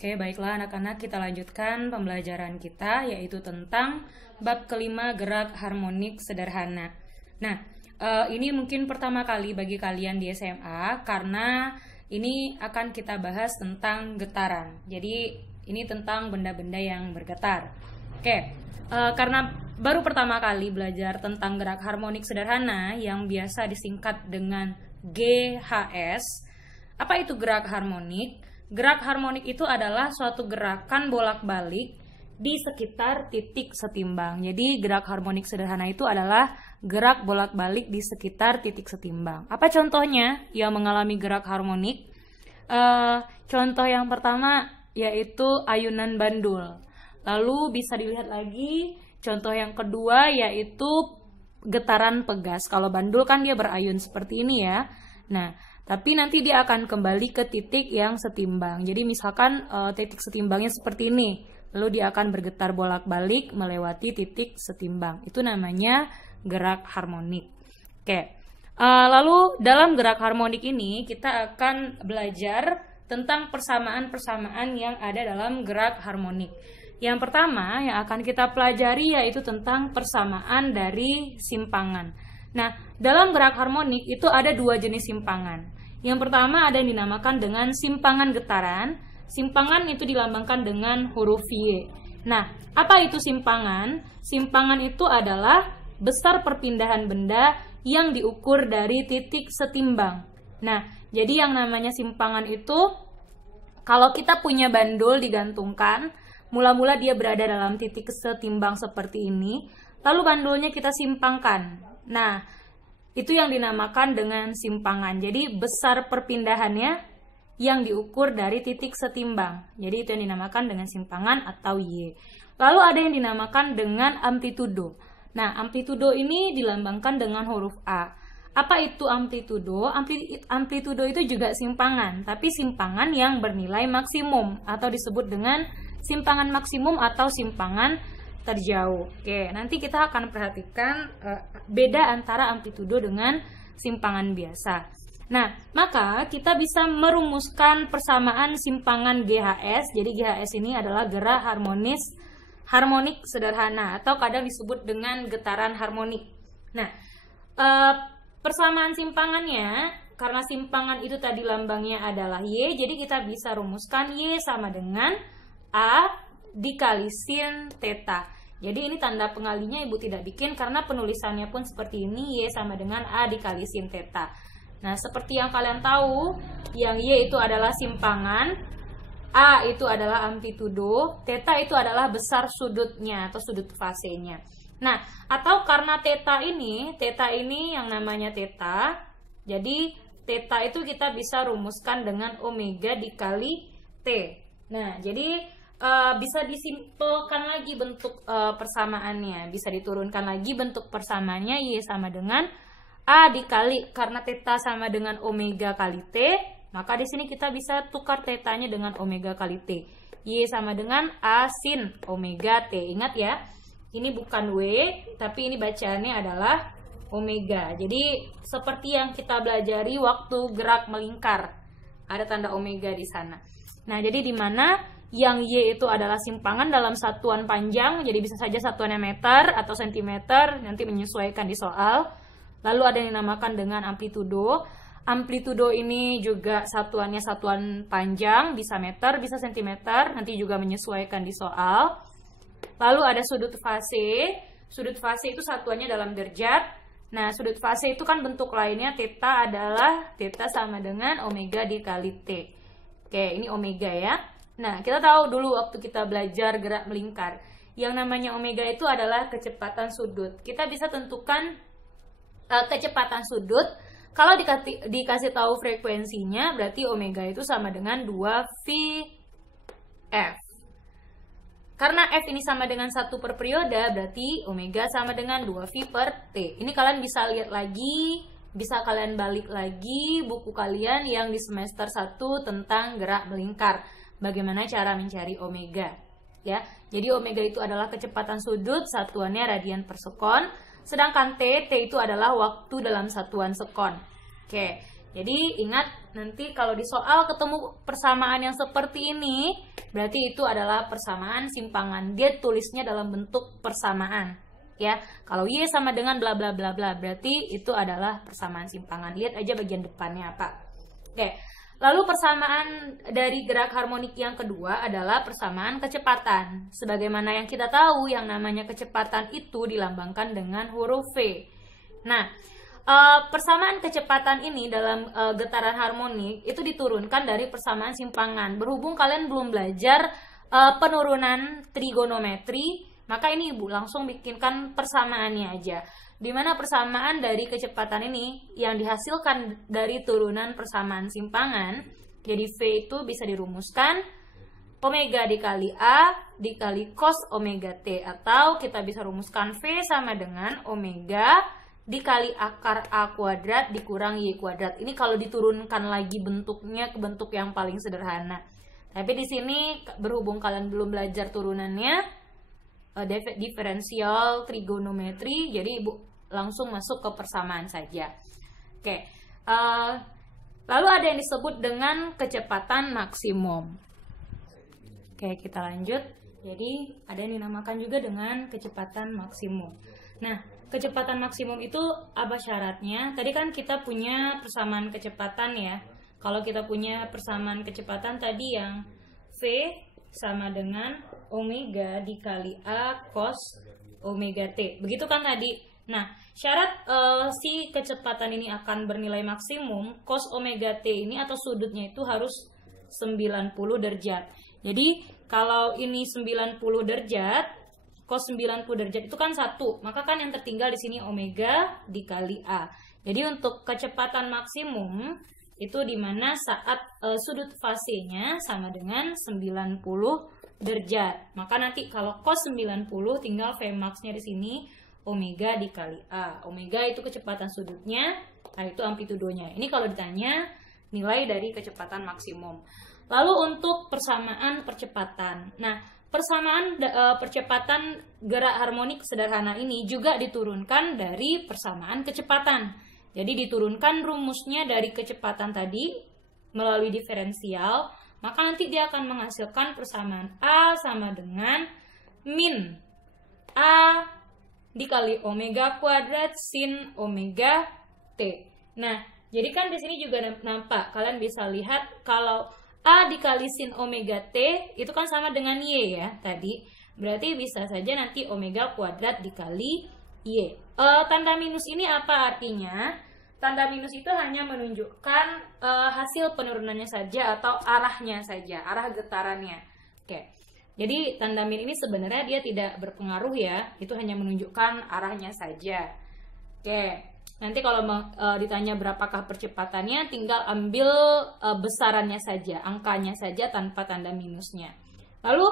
Oke, baiklah anak-anak, kita lanjutkan pembelajaran kita, yaitu tentang bab kelima gerak harmonik sederhana. Nah, ini mungkin pertama kali bagi kalian di SMA, karena ini akan kita bahas tentang getaran. Jadi, ini tentang benda-benda yang bergetar. Oke, karena baru pertama kali belajar tentang gerak harmonik sederhana yang biasa disingkat dengan GHS. Apa itu gerak harmonik? Gerak harmonik itu adalah suatu gerakan bolak-balik di sekitar titik setimbang. Jadi gerak harmonik sederhana itu adalah gerak bolak-balik di sekitar titik setimbang. Apa contohnya yang mengalami gerak harmonik? Contoh yang pertama yaitu ayunan bandul. Lalu bisa dilihat lagi contoh yang kedua yaitu getaran pegas. Kalau bandul kan dia berayun seperti ini ya. Nah, tapi nanti dia akan kembali ke titik yang setimbang. Jadi misalkan titik setimbangnya seperti ini, lalu dia akan bergetar bolak-balik melewati titik setimbang. Itu namanya gerak harmonik. Oke. Lalu dalam gerak harmonik ini kita akan belajar tentang persamaan-persamaan yang ada dalam gerak harmonik. Yang pertama yang akan kita pelajari yaitu tentang persamaan dari simpangan. Nah, dalam gerak harmonik itu ada dua jenis simpangan. Yang pertama ada yang dinamakan dengan simpangan getaran. Simpangan itu dilambangkan dengan huruf Y. Nah, apa itu simpangan? Simpangan itu adalah besar perpindahan benda yang diukur dari titik setimbang. Nah, jadi yang namanya simpangan itu, kalau kita punya bandul digantungkan, mula-mula dia berada dalam titik setimbang seperti ini, lalu bandulnya kita simpangkan. Nah, itu yang dinamakan dengan simpangan. Jadi besar perpindahannya yang diukur dari titik setimbang. Jadi itu yang dinamakan dengan simpangan atau Y. Lalu ada yang dinamakan dengan amplitudo. Nah, amplitudo ini dilambangkan dengan huruf A. Apa itu amplitudo? Amplitudo itu juga simpangan, tapi simpangan yang bernilai maksimum atau disebut dengan simpangan maksimum atau simpangan terjauh. Oke, nanti kita akan perhatikan beda antara amplitudo dengan simpangan biasa. Nah, maka kita bisa merumuskan persamaan simpangan GHS. Jadi GHS ini adalah gerak harmonik sederhana atau kadang disebut dengan getaran harmonik. Nah, persamaan simpangannya, karena simpangan itu tadi lambangnya adalah Y, jadi kita bisa rumuskan Y sama dengan A dikali sin theta. Jadi ini tanda pengalinya Ibu tidak bikin karena penulisannya pun seperti ini, Y sama dengan A dikali sin theta. Nah, seperti yang kalian tahu, yang Y itu adalah simpangan, A itu adalah amplitudo, theta itu adalah besar sudutnya atau sudut fasenya. Nah, atau karena theta ini yang namanya theta, jadi theta itu kita bisa rumuskan dengan omega dikali T. Nah, jadi bisa disimpelkan lagi bentuk persamaannya, bisa diturunkan lagi bentuk persamaannya, Y sama dengan A dikali, karena theta sama dengan omega kali T, maka di sini kita bisa tukar tetanya dengan omega kali T. Y sama dengan A sin omega T. Ingat ya, ini bukan W, tapi ini bacaannya adalah omega. Jadi seperti yang kita belajari waktu gerak melingkar, ada tanda omega di sana. Nah, jadi di mana yang Y itu adalah simpangan dalam satuan panjang, jadi bisa saja satuannya meter atau sentimeter, nanti menyesuaikan di soal. Lalu ada yang dinamakan dengan amplitudo. Amplitudo ini juga satuannya satuan panjang, bisa meter, bisa sentimeter, nanti juga menyesuaikan di soal. Lalu ada sudut fase. Sudut fase itu satuannya dalam derajat. Nah, sudut fase itu kan bentuk lainnya, theta adalah theta sama dengan omega dikali T. Oke, ini omega ya. Nah, kita tahu dulu waktu kita belajar gerak melingkar, yang namanya omega itu adalah kecepatan sudut. Kita bisa tentukan kecepatan sudut. Kalau dikasih tahu frekuensinya, berarti omega itu sama dengan 2VF. Karena F ini sama dengan 1 per periode, berarti omega sama dengan 2V per T. Ini kalian bisa lihat lagi, bisa kalian balik lagi buku kalian yang di semester 1 tentang gerak melingkar. Bagaimana cara mencari omega, ya. Jadi omega itu adalah kecepatan sudut, satuannya radian per sekon, sedangkan T itu adalah waktu dalam satuan sekon. Oke, jadi ingat nanti kalau di soal ketemu persamaan yang seperti ini, berarti itu adalah persamaan simpangan. Dia tulisnya dalam bentuk persamaan. Ya, kalau Y sama dengan bla bla bla bla, berarti itu adalah persamaan simpangan. Lihat aja bagian depannya apa. Oke. Lalu persamaan dari gerak harmonik yang kedua adalah persamaan kecepatan. Sebagaimana yang kita tahu, yang namanya kecepatan itu dilambangkan dengan huruf V. Nah, persamaan kecepatan ini dalam getaran harmonik itu diturunkan dari persamaan simpangan. Berhubung kalian belum belajar penurunan trigonometri, maka ini Ibu langsung bikinkan persamaannya aja. Dimana persamaan dari kecepatan ini yang dihasilkan dari turunan persamaan simpangan, jadi V itu bisa dirumuskan omega dikali A dikali cos omega T, atau kita bisa rumuskan V sama dengan omega dikali akar A kuadrat dikurang Y kuadrat. Ini kalau diturunkan lagi bentuknya ke bentuk yang paling sederhana. Tapi di sini berhubung kalian belum belajar turunannya, diferensial trigonometri, jadi Ibu langsung masuk ke persamaan saja. Oke, lalu ada yang disebut dengan kecepatan maksimum. Oke, kita lanjut. Jadi ada yang dinamakan juga dengan kecepatan maksimum. Nah, kecepatan maksimum itu apa syaratnya? Tadi kan kita punya persamaan kecepatan ya. Kalau kita punya persamaan kecepatan tadi yang V sama dengan omega dikali A cos omega T. Begitu kan tadi? Nah, syarat si kecepatan ini akan bernilai maksimum, cos omega T ini atau sudutnya itu harus 90 derajat. Jadi, kalau ini 90 derajat, cos 90 derajat itu kan 1, maka kan yang tertinggal di sini omega dikali A. Jadi, untuk kecepatan maksimum itu dimana saat sudut fasenya sama dengan 90 derajat. Maka nanti kalau cos 90 tinggal Vmax-nya di sini omega dikali A. Omega itu kecepatan sudutnya, A itu amplitudonya. Ini kalau ditanya nilai dari kecepatan maksimum. Lalu untuk persamaan percepatan. Nah, persamaan percepatan gerak harmonik sederhana ini juga diturunkan dari persamaan kecepatan. Jadi diturunkan rumusnya dari kecepatan tadi melalui diferensial, maka nanti dia akan menghasilkan persamaan A sama dengan min A dikali omega kuadrat sin omega T. Nah, jadi kan di sini juga nampak, kalian bisa lihat kalau A dikali sin omega T itu kan sama dengan Y ya tadi. Berarti bisa saja nanti omega kuadrat dikali Y. Tanda minus ini apa artinya? Tanda minus itu hanya menunjukkan hasil penurunannya saja atau arahnya saja, arah getarannya. Oke. Jadi tanda min ini sebenarnya dia tidak berpengaruh ya, itu hanya menunjukkan arahnya saja. Oke, nanti kalau ditanya berapakah percepatannya, tinggal ambil besarannya saja, angkanya saja tanpa tanda minusnya. Lalu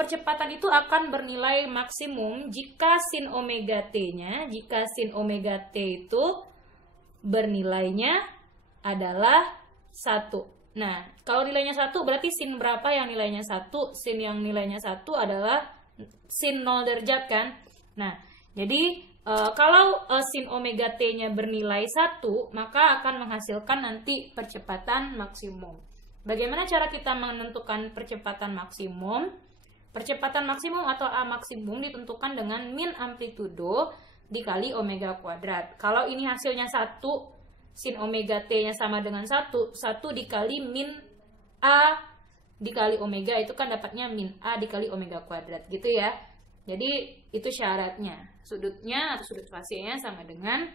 percepatan itu akan bernilai maksimum jika sin omega T-nya, jika sin omega T itu bernilainya adalah 1. Nah, kalau nilainya 1 berarti sin berapa yang nilainya 1? Sin yang nilainya 1 adalah sin 0 derajat kan? Nah, jadi kalau sin omega T-nya bernilai 1, maka akan menghasilkan nanti percepatan maksimum. Bagaimana cara kita menentukan percepatan maksimum? Percepatan maksimum atau A maksimum ditentukan dengan min amplitudo dikali omega kuadrat. Kalau ini hasilnya 1, sin omega T-nya sama dengan 1 dikali min A dikali omega itu kan dapatnya min A dikali omega kuadrat gitu ya. Jadi itu syaratnya. Sudutnya atau sudut fasenya sama dengan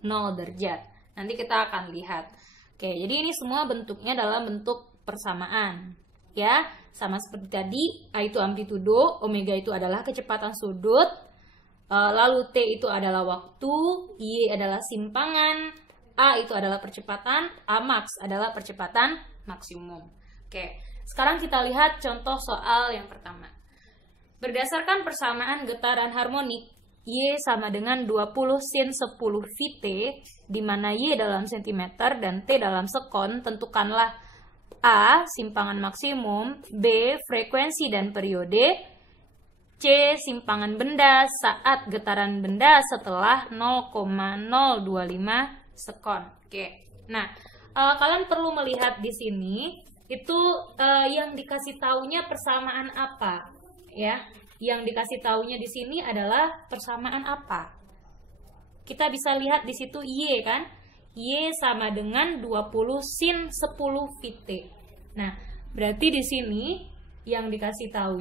0 derajat. Nanti kita akan lihat. Oke, jadi ini semua bentuknya dalam bentuk persamaan. Ya, sama seperti tadi, A itu amplitudo, omega itu adalah kecepatan sudut, lalu T itu adalah waktu, Y adalah simpangan, A itu adalah percepatan, A max adalah percepatan maksimum. Oke, sekarang kita lihat contoh soal yang pertama. Berdasarkan persamaan getaran harmonik, Y sama dengan 20 sin 10 Vt, di mana Y dalam cm dan T dalam sekon, tentukanlah A, simpangan maksimum, B, frekuensi dan periode, C, simpangan benda saat getaran benda setelah 0,025 sekon. Oke. Nah, kalian perlu melihat di sini itu yang dikasih taunya persamaan apa? Ya, yang dikasih taunya di sini adalah persamaan apa? Kita bisa lihat di situ Y kan? Y sama dengan 20 sin 10 Vt. Nah, berarti di sini yang dikasih tahu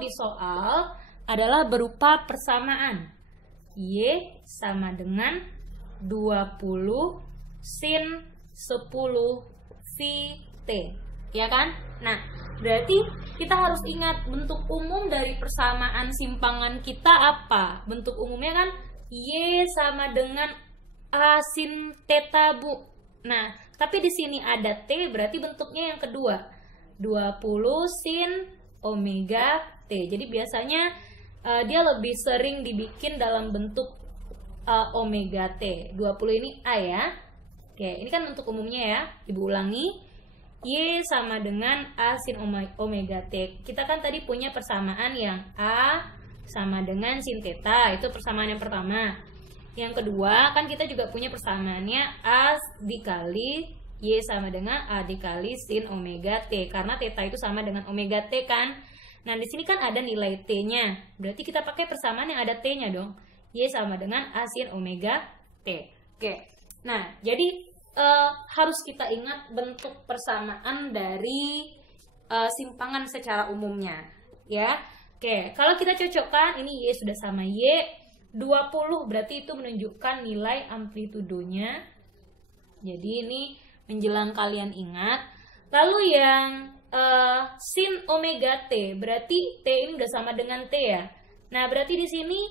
di soal adalah berupa persamaan. Y sama dengan 20 sin 10 Vt. Ya kan? Nah, berarti kita harus ingat bentuk umum dari persamaan simpangan kita apa? Bentuk umumnya kan Y sama dengan A sin theta, Bu. Nah, tapi di sini ada T, berarti bentuknya yang kedua. 20 sin omega T. Jadi biasanya dia lebih sering dibikin dalam bentuk omega T. 20 ini A ya. Oke, ini kan bentuk umumnya ya. Ibu ulangi. Y sama dengan A sin omega T. Kita kan tadi punya persamaan yang A sama dengan sin theta. Itu persamaan yang pertama. Yang kedua, kan kita juga punya persamaannya A dikali Y sama dengan A dikali sin omega T. Karena theta itu sama dengan omega T kan. Nah, di sini kan ada nilai T-nya. Berarti kita pakai persamaan yang ada T-nya dong. Y sama dengan A sin omega T. Oke. Nah, jadi harus kita ingat bentuk persamaan dari simpangan secara umumnya. Ya. Oke, kalau kita cocokkan, ini Y sudah sama Y. 20 berarti itu menunjukkan nilai amplitudonya. Jadi ini menjelang kalian ingat. Lalu yang sin omega T, berarti T ini udah sama dengan T ya. Nah, berarti di sini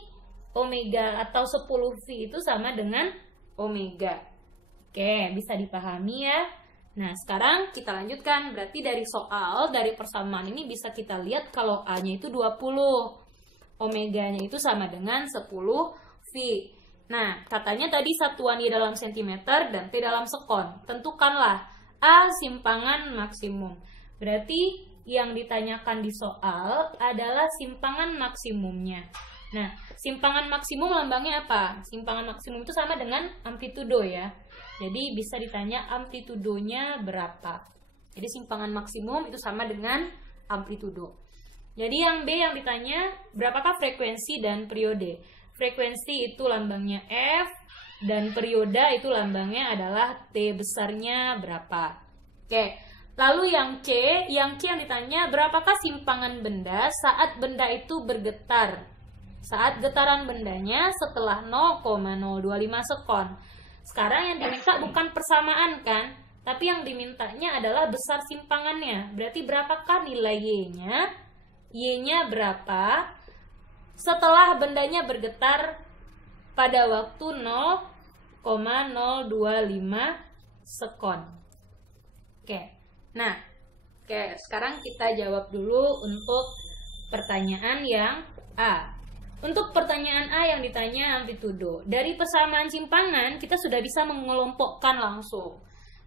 omega atau 10 V itu sama dengan omega. Oke, bisa dipahami ya. Nah, sekarang kita lanjutkan. Berarti dari soal, dari persamaan ini bisa kita lihat kalau A-nya itu 20. Omeganya itu sama dengan 10 V. Nah, katanya tadi satuan Y dalam sentimeter dan T dalam sekon. Tentukanlah A simpangan maksimum. Berarti yang ditanyakan di soal adalah simpangan maksimumnya. Nah, simpangan maksimum lambangnya apa? Simpangan maksimum itu sama dengan amplitudo ya. Jadi bisa ditanya amplitudonya berapa. Jadi simpangan maksimum itu sama dengan amplitudo. Jadi yang B yang ditanya, berapakah frekuensi dan periode? Frekuensi itu lambangnya F, dan periode itu lambangnya adalah T besarnya berapa. Oke, lalu yang C yang ditanya, berapakah simpangan benda saat benda itu bergetar? Saat getaran bendanya setelah 0,025 sekon. Sekarang yang diminta bukan persamaan kan, tapi yang dimintanya adalah besar simpangannya. Berarti berapakah nilai Y-nya? Y-nya berapa setelah bendanya bergetar pada waktu 0,025 sekon. Nah, sekarang kita jawab dulu untuk pertanyaan yang A. Untuk pertanyaan A yang ditanya amplitudo. Dari persamaan simpangan kita sudah bisa mengelompokkan langsung.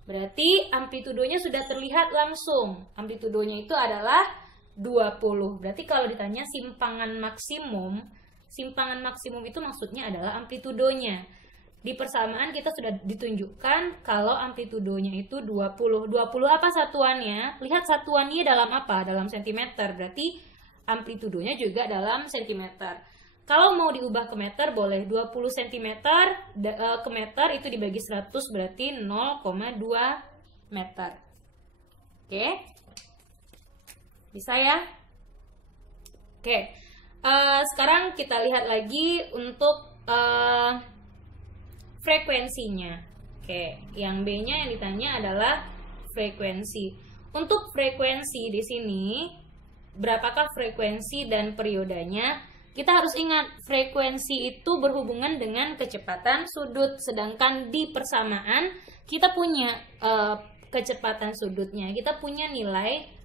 Berarti amplitudonya sudah terlihat langsung. Amplitudonya itu adalah 20. Berarti kalau ditanya simpangan maksimum itu maksudnya adalah amplitudonya. Di persamaan kita sudah ditunjukkan kalau amplitudonya itu 20. 20 apa satuannya? Lihat satuannya dalam apa? Dalam sentimeter. Berarti amplitudonya juga dalam sentimeter. Kalau mau diubah ke meter boleh 20 cm ke meter itu dibagi 100 berarti 0,2 meter. Oke. Bisa ya? Oke, sekarang kita lihat lagi untuk frekuensinya. Oke, yang B-nya yang ditanya adalah frekuensi. Untuk frekuensi di sini, berapakah frekuensi dan periodenya? Kita harus ingat, frekuensi itu berhubungan dengan kecepatan sudut. Sedangkan di persamaan, kita punya kecepatan sudutnya. Kita punya nilai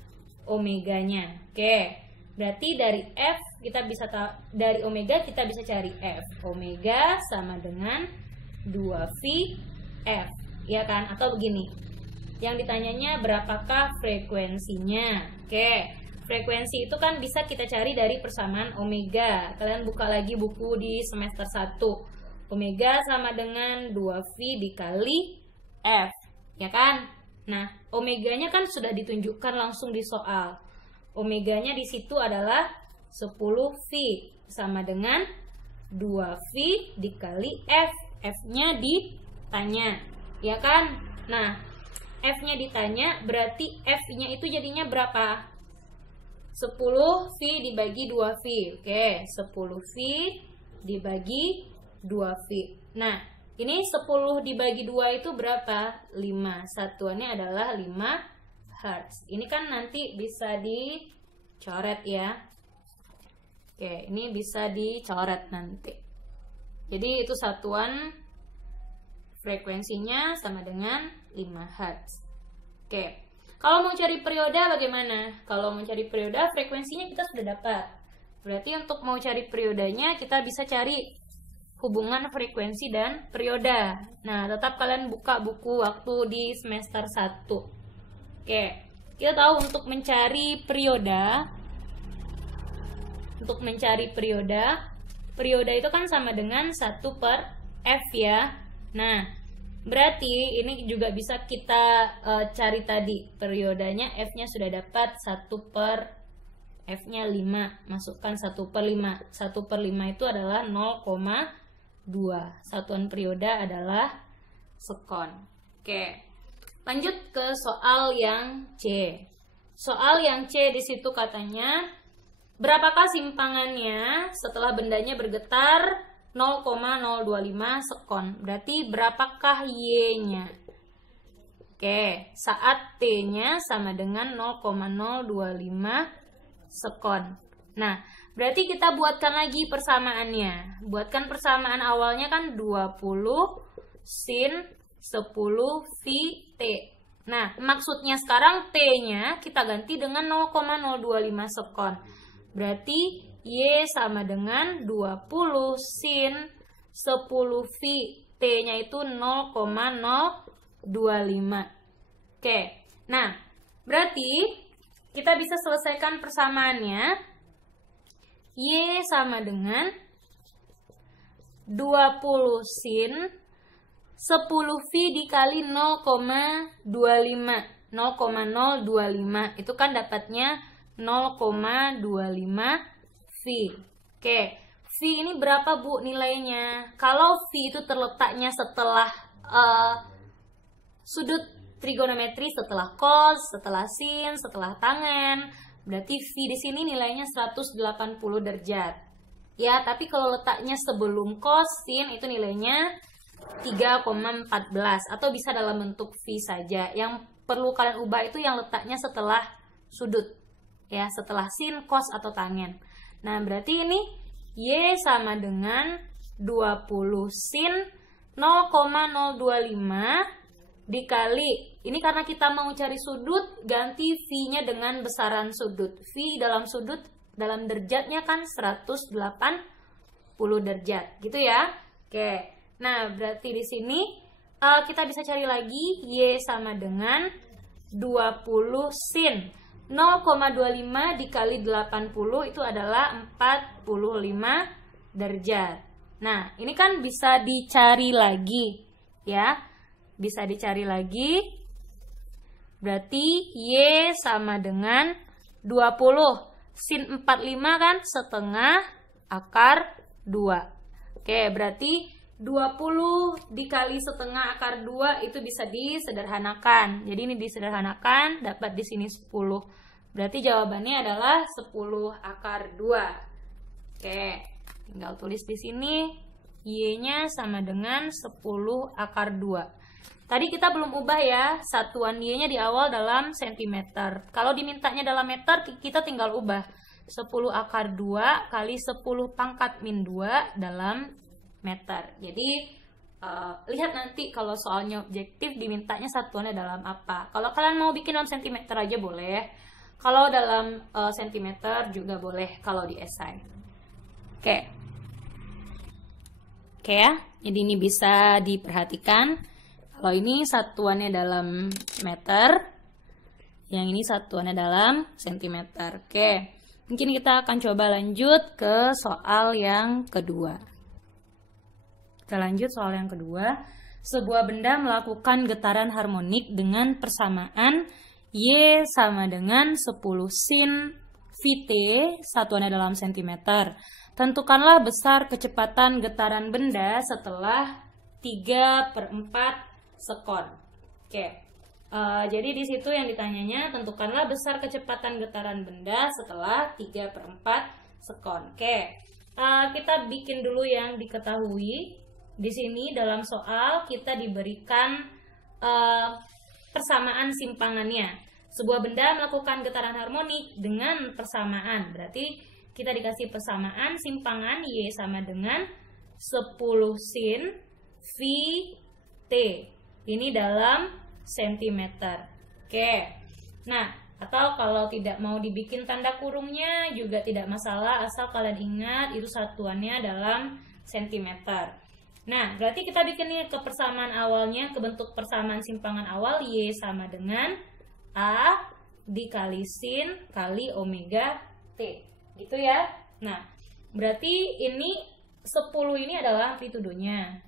omeganya. Oke, berarti dari F kita bisa dari omega kita bisa cari F. Omega sama dengan 2V F, ya kan? Atau begini. Yang ditanyanya berapakah frekuensinya? Oke, frekuensi itu kan bisa kita cari dari persamaan omega. Kalian buka lagi buku di semester 1. Omega sama dengan 2V dikali F. ya kan? Nah, omeganya kan sudah ditunjukkan langsung di soal. Omeganya di situ adalah 10V sama dengan 2V dikali F. F-nya ditanya, ya kan? Nah, F-nya ditanya berarti F-nya itu jadinya berapa? 10V dibagi 2V. Oke, 10V dibagi 2V. Nah, ini 10 dibagi 2 itu berapa? 5. Satuannya adalah 5 Hz. Ini kan nanti bisa dicoret ya. Oke, ini bisa dicoret nanti. Jadi itu satuan frekuensinya sama dengan 5 Hz. Oke. Kalau mau cari periode bagaimana? Kalau mau cari periode, frekuensinya kita sudah dapat. Berarti untuk mau cari periodenya, kita bisa cari hubungan frekuensi dan periode. Nah, tetap kalian buka buku waktu di semester 1. Oke, kita tahu untuk mencari periode, periode itu kan sama dengan 1 per F ya. Nah, berarti ini juga bisa kita cari tadi periodenya, F-nya sudah dapat 1 per F-nya 5, masukkan 1 per 5. 1 per 5 itu adalah 0,2. Satuan periode adalah sekon. Oke, lanjut ke soal yang C. Soal yang C di situ katanya, berapakah simpangannya setelah bendanya bergetar 0,025 sekon. Berarti berapakah Y-nya? Oke, saat T-nya sama dengan 0,025 sekon. Nah, berarti kita buatkan lagi persamaannya. Buatkan persamaan awalnya kan 20 sin 10 VT. Nah, maksudnya sekarang T-nya kita ganti dengan 0,025 sekon. Berarti Y sama dengan 20 sin 10V. T-nya itu 0,025. Oke, nah berarti kita bisa selesaikan persamaannya. Y sama dengan 20 sin 10V dikali 0,25. 0,025 itu kan dapatnya 0,25 V. Oke, V ini berapa Bu nilainya? Kalau V itu terletaknya setelah sudut trigonometri, setelah cos, setelah sin, setelah tangen, berarti V di sini nilainya 180 derajat. Ya, tapi kalau letaknya sebelum cos, sin itu nilainya 3,14 atau bisa dalam bentuk V saja. Yang perlu kalian ubah itu yang letaknya setelah sudut. Ya, setelah sin, cos atau tangen. Nah, berarti ini Y sama dengan 20 sin 0,025 dikali, ini karena kita mau cari sudut, ganti V-nya dengan besaran sudut. V dalam sudut, dalam derajatnya kan 180 derajat, gitu ya. Oke, nah berarti di sini kita bisa cari lagi Y sama dengan 20 sin 0,25 dikali 80 itu adalah 45 derajat. Nah, ini kan bisa dicari lagi ya. Bisa dicari lagi. Berarti Y sama dengan 20 sin 45 kan setengah akar 2. Oke, berarti 20 dikali setengah akar 2 itu bisa disederhanakan. Jadi ini disederhanakan, dapat di sini 10. Berarti jawabannya adalah 10 akar 2. Oke, tinggal tulis di sini Y-nya sama dengan 10 akar 2. Tadi kita belum ubah ya, satuan Y-nya di awal dalam sentimeter. Kalau dimintanya dalam meter, kita tinggal ubah 10 akar 2 kali 10 pangkat min 2 dalam meter. Jadi lihat nanti kalau soalnya objektif dimintanya satuannya dalam apa. Kalau kalian mau bikin dalam sentimeter aja boleh. Kalau dalam sentimeter juga boleh kalau di esai. Oke. Oke ya. Jadi ini bisa diperhatikan. Kalau ini satuannya dalam meter, yang ini satuannya dalam sentimeter. Oke. Mungkin kita akan coba lanjut ke soal yang kedua. Kita lanjut soal yang kedua. sebuah benda melakukan getaran harmonik dengan persamaan Y sama dengan 10 sin Vt, satuannya dalam sentimeter. Tentukanlah besar kecepatan getaran benda setelah 3/4 sekon. Oke. Jadi di situ yang ditanyanya, tentukanlah besar kecepatan getaran benda setelah 3/4 sekon. Oke. Kita bikin dulu yang diketahui. Di sini dalam soal kita diberikan persamaan simpangannya. Sebuah benda melakukan getaran harmonik dengan persamaan. Berarti kita dikasih persamaan simpangan Y sama dengan 10 sin Vt. Ini dalam sentimeter. Oke. Nah, atau kalau tidak mau dibikin tanda kurungnya juga tidak masalah, asal kalian ingat itu satuannya dalam sentimeter. Nah, berarti kita bikin nih ke persamaan awalnya, ke bentuk persamaan simpangan awal Y sama dengan A dikali sin kali omega T. Gitu ya. Nah, berarti ini 10 ini adalah amplitudonya.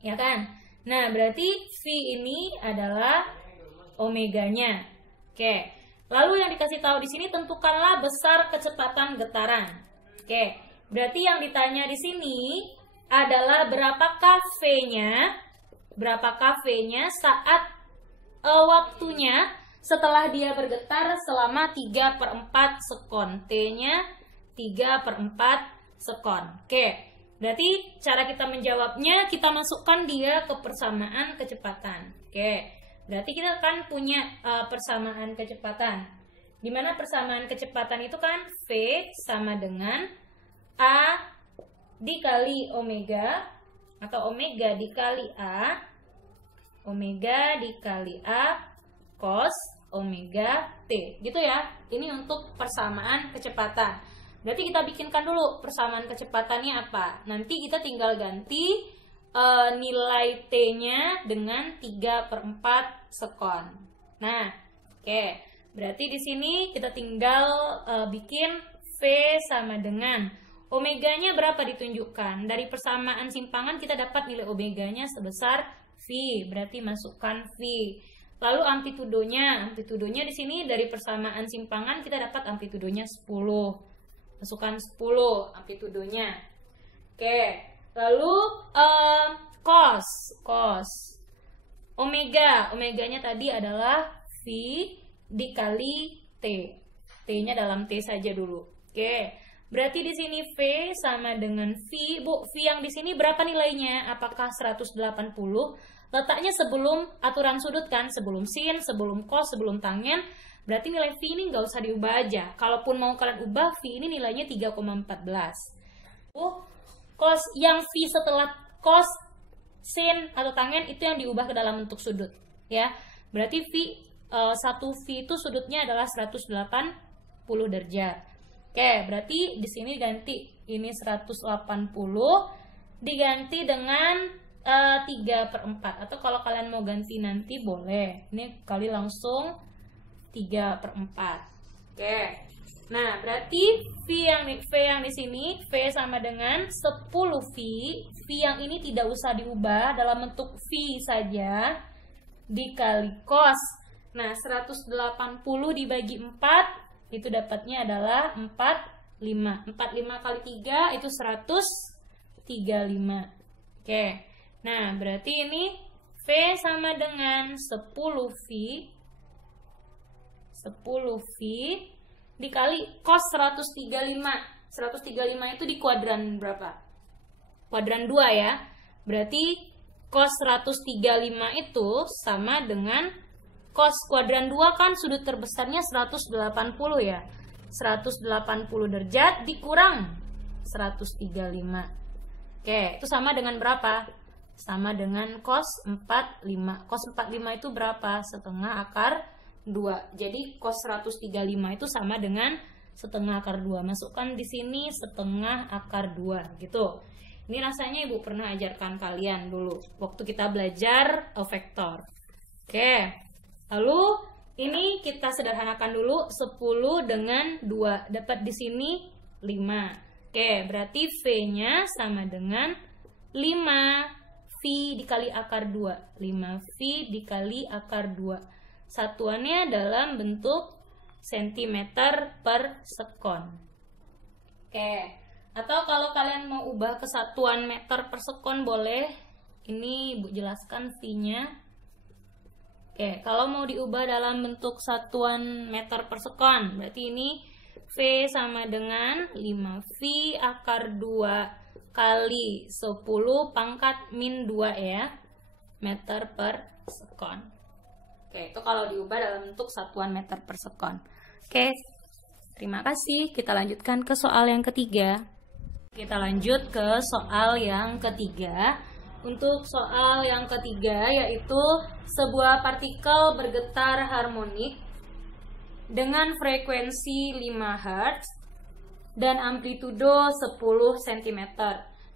Ya kan? Nah, berarti V ini adalah omeganya. Oke. Lalu yang dikasih tahu di sini, tentukanlah besar kecepatan getaran. Oke. Berarti yang ditanya di sini adalah berapakah V-nya saat waktunya setelah dia bergetar selama 3/4 sekon. T-nya 3/4 sekon. Oke. Berarti cara kita menjawabnya, kita masukkan dia ke persamaan kecepatan. Oke. Berarti kita kan punya persamaan kecepatan. Dimana persamaan kecepatan itu kan V sama dengan A dikali omega, atau omega dikali A, cos omega T. Gitu ya. Ini untuk persamaan kecepatan. Berarti kita bikinkan dulu persamaan kecepatannya apa. Nanti kita tinggal ganti nilai T-nya dengan 3/4 sekon. Nah, oke. Berarti di sini kita tinggal bikin V sama dengan omeganya berapa ditunjukkan. Dari persamaan simpangan kita dapat nilai omeganya sebesar V. Berarti masukkan V. Lalu amplitudonya di sini dari persamaan simpangan kita dapat amplitudonya 10. Masukkan 10 amplitudonya. Oke. Lalu cos. Omeganya tadi adalah V dikali T. T-nya dalam T saja dulu. Oke. Berarti di sini V sama dengan V. Bu, V yang di sini berapa nilainya? Apakah 180? Letaknya sebelum aturan sudut kan, sebelum sin, sebelum cos, sebelum tangen. Berarti nilai V ini nggak usah diubah aja. Kalaupun mau kalian ubah, V ini nilainya 3,14. Cos yang V setelah cos, sin, atau tangen itu yang diubah ke dalam bentuk sudut. Ya, berarti satu V itu sudutnya adalah 180 derajat. Oke, berarti di sini ganti ini 180 diganti dengan 3/4, atau kalau kalian mau ganti nanti boleh. Ini kali langsung 3/4. Oke. Nah, berarti V yang di sini V sama dengan 10 V. V yang ini tidak usah diubah dalam bentuk V saja dikali cos. Nah, 180 dibagi 4 itu dapatnya adalah 45. 45 kali 3 itu 135. Oke. Nah, berarti ini V sama dengan 10V dikali cos 135. 135 itu di kuadran berapa? Kuadran 2 ya. Berarti cos 135 itu sama dengan cos kuadran 2 kan sudut terbesarnya 180 ya. 180 derajat dikurang 135. Oke, itu sama dengan berapa? Sama dengan cos 45. Cos 45 itu berapa? Setengah akar 2. Jadi cos 135 itu sama dengan setengah akar 2. Masukkan di sini setengah akar 2 gitu. Ini rasanya Ibu pernah ajarkan kalian dulu waktu kita belajar vektor. Oke. Lalu ini kita sederhanakan dulu, 10 dengan 2. Dapat di sini 5. Oke, berarti V-nya sama dengan 5 5V dikali akar 2. 5V dikali akar 2. Satuannya dalam bentuk cm per sekon. Oke. Atau kalau kalian mau ubah ke satuan meter per sekon boleh. Ini Ibu jelaskan V-nya. Oke, kalau mau diubah dalam bentuk satuan meter per sekon, berarti ini V sama dengan 5V akar 2 kali 10 pangkat min 2 ya, meter per sekon. Oke, itu kalau diubah dalam bentuk satuan meter per sekon. Oke, terima kasih. Kita lanjutkan ke soal yang ketiga. Kita lanjut ke soal yang ketiga. Untuk soal yang ketiga yaitu sebuah partikel bergetar harmonik dengan frekuensi 5 Hz dan amplitudo 10 cm.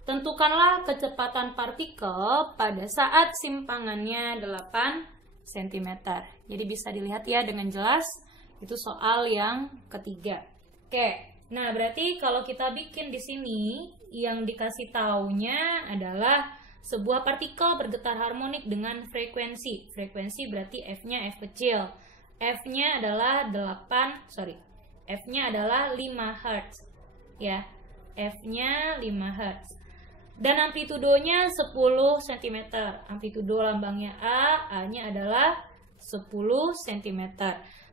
Tentukanlah kecepatan partikel pada saat simpangannya 8 cm. Jadi bisa dilihat ya dengan jelas, itu soal yang ketiga. Oke. Nah, berarti kalau kita bikin di sini yang dikasih taunya adalah sebuah partikel bergetar harmonik dengan frekuensi. Frekuensi berarti F-nya F kecil. F-nya adalah 5 Hz. Ya. F-nya 5 Hz. Dan amplitudonya 10 cm. Amplitudo lambangnya A, A-nya adalah 10 cm.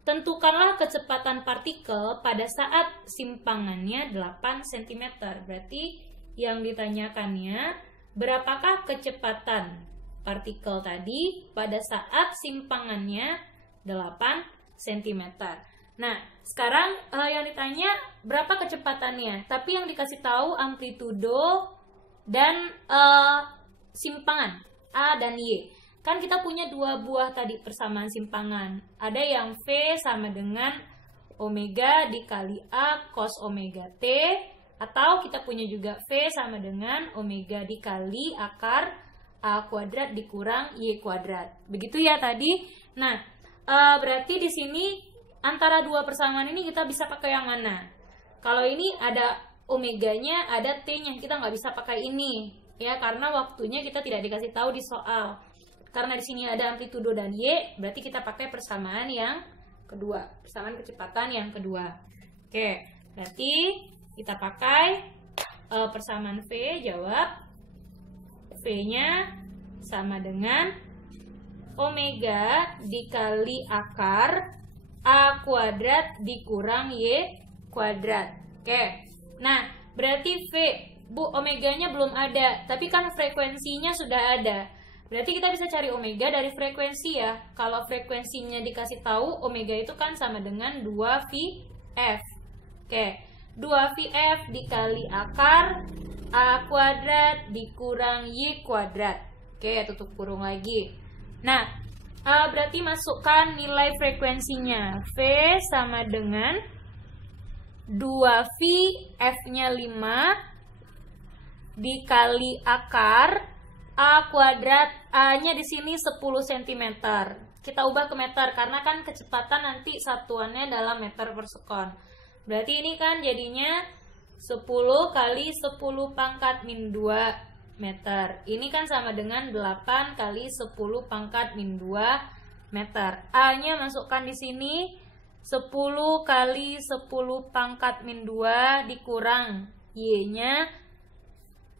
Tentukanlah kecepatan partikel pada saat simpangannya 8 cm. Berarti yang ditanyakannya, berapakah kecepatan partikel tadi pada saat simpangannya 8 cm. Nah, sekarang yang ditanya berapa kecepatannya, tapi yang dikasih tahu amplitudo dan simpangan A dan Y. Kan kita punya dua buah tadi persamaan simpangan. Ada yang V sama dengan omega dikali A cos omega T. Atau kita punya juga V sama dengan omega dikali akar A kuadrat dikurang Y kuadrat. Begitu ya tadi. Nah, berarti di sini antara dua persamaan ini kita bisa pakai yang mana? Kalau ini ada omeganya, ada T-nya. Kita nggak bisa pakai ini. Ya, karena waktunya kita tidak dikasih tahu di soal. Karena di sini ada amplitudo dan Y, berarti kita pakai persamaan yang kedua, persamaan kecepatan yang kedua. Oke, berarti kita pakai persamaan V, jawab. V-nya sama dengan omega dikali akar A kuadrat dikurang Y kuadrat. Oke, nah berarti V, Bu, omeganya belum ada, tapi kan frekuensinya sudah ada. Berarti kita bisa cari omega dari frekuensi ya. Kalau frekuensinya dikasih tahu, omega itu kan sama dengan 2VF. Oke, 2VF dikali akar A kuadrat dikurang Y kuadrat. Oke, tutup kurung lagi. Nah, berarti masukkan nilai frekuensinya. V sama dengan 2V, F-nya 5, dikali akar A kuadrat, A-nya di sini 10 cm. Kita ubah ke meter, karena kan kecepatan nanti satuannya dalam meter per sekon. Berarti ini kan jadinya 10 kali 10 pangkat min 2 meter. Ini kan sama dengan 8 kali 10 pangkat min 2 meter. A-nya masukkan di sini 10 kali 10 pangkat min 2 dikurang Y-nya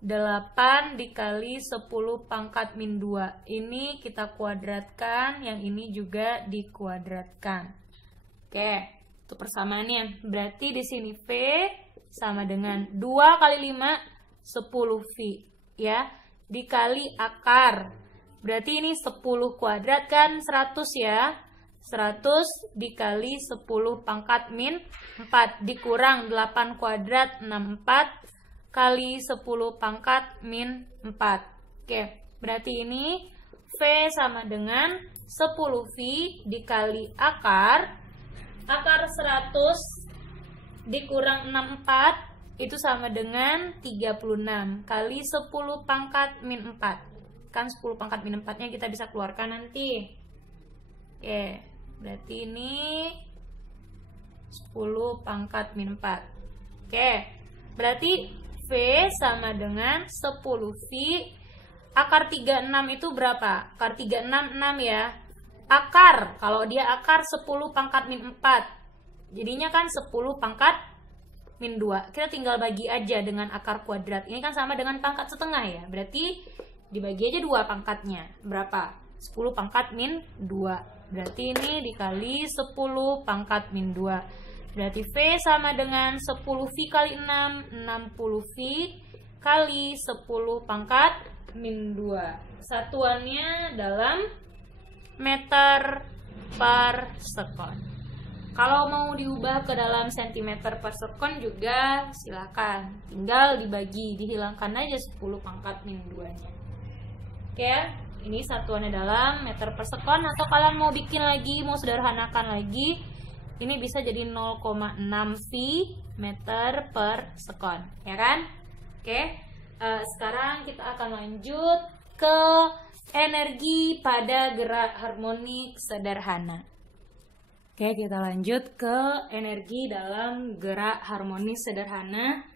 8 dikali 10 pangkat min 2. Ini kita kuadratkan, yang ini juga dikuadratkan. Oke, itu persamaannya. Berarti di sini V sama dengan 2 kali 5, 10V. Ya, dikali akar. Berarti ini 10 kuadrat kan 100 ya. 100 dikali 10 pangkat min 4 dikurang 8 kuadrat 64 kali 10 pangkat min 4. Oke, berarti ini V sama dengan 10V dikali akar 100 dikurang 64 itu sama dengan 36 kali 10 pangkat min 4. Kan 10 pangkat min 4-nya kita bisa keluarkan nanti. Oke, berarti ini 10 pangkat min 4. Oke, berarti V sama dengan 10V Akar 36 itu berapa? Akar 36, 6 ya. Akar, kalau dia akar 10 pangkat min 4. Jadinya kan 10 pangkat min 2. Kita tinggal bagi aja dengan akar kuadrat. Ini kan sama dengan pangkat setengah ya. Berarti dibagi aja 2 pangkatnya. Berapa? 10 pangkat min 2. Berarti ini dikali 10 pangkat min 2. Berarti V sama dengan 10V kali 6. 60V kali 10 pangkat min 2. Satuannya dalam meter per sekon. Kalau mau diubah ke dalam sentimeter per sekon juga silakan. Tinggal dibagi, dihilangkan aja 10 pangkat min 2-nya. Oke, ini satuannya dalam meter per sekon. Atau kalian mau bikin lagi, mau sederhanakan lagi, ini bisa jadi 0,6V meter per sekon, ya kan? Oke, sekarang kita akan lanjut ke energi pada gerak harmonik sederhana. Oke, kita lanjut ke energi dalam gerak harmonis sederhana.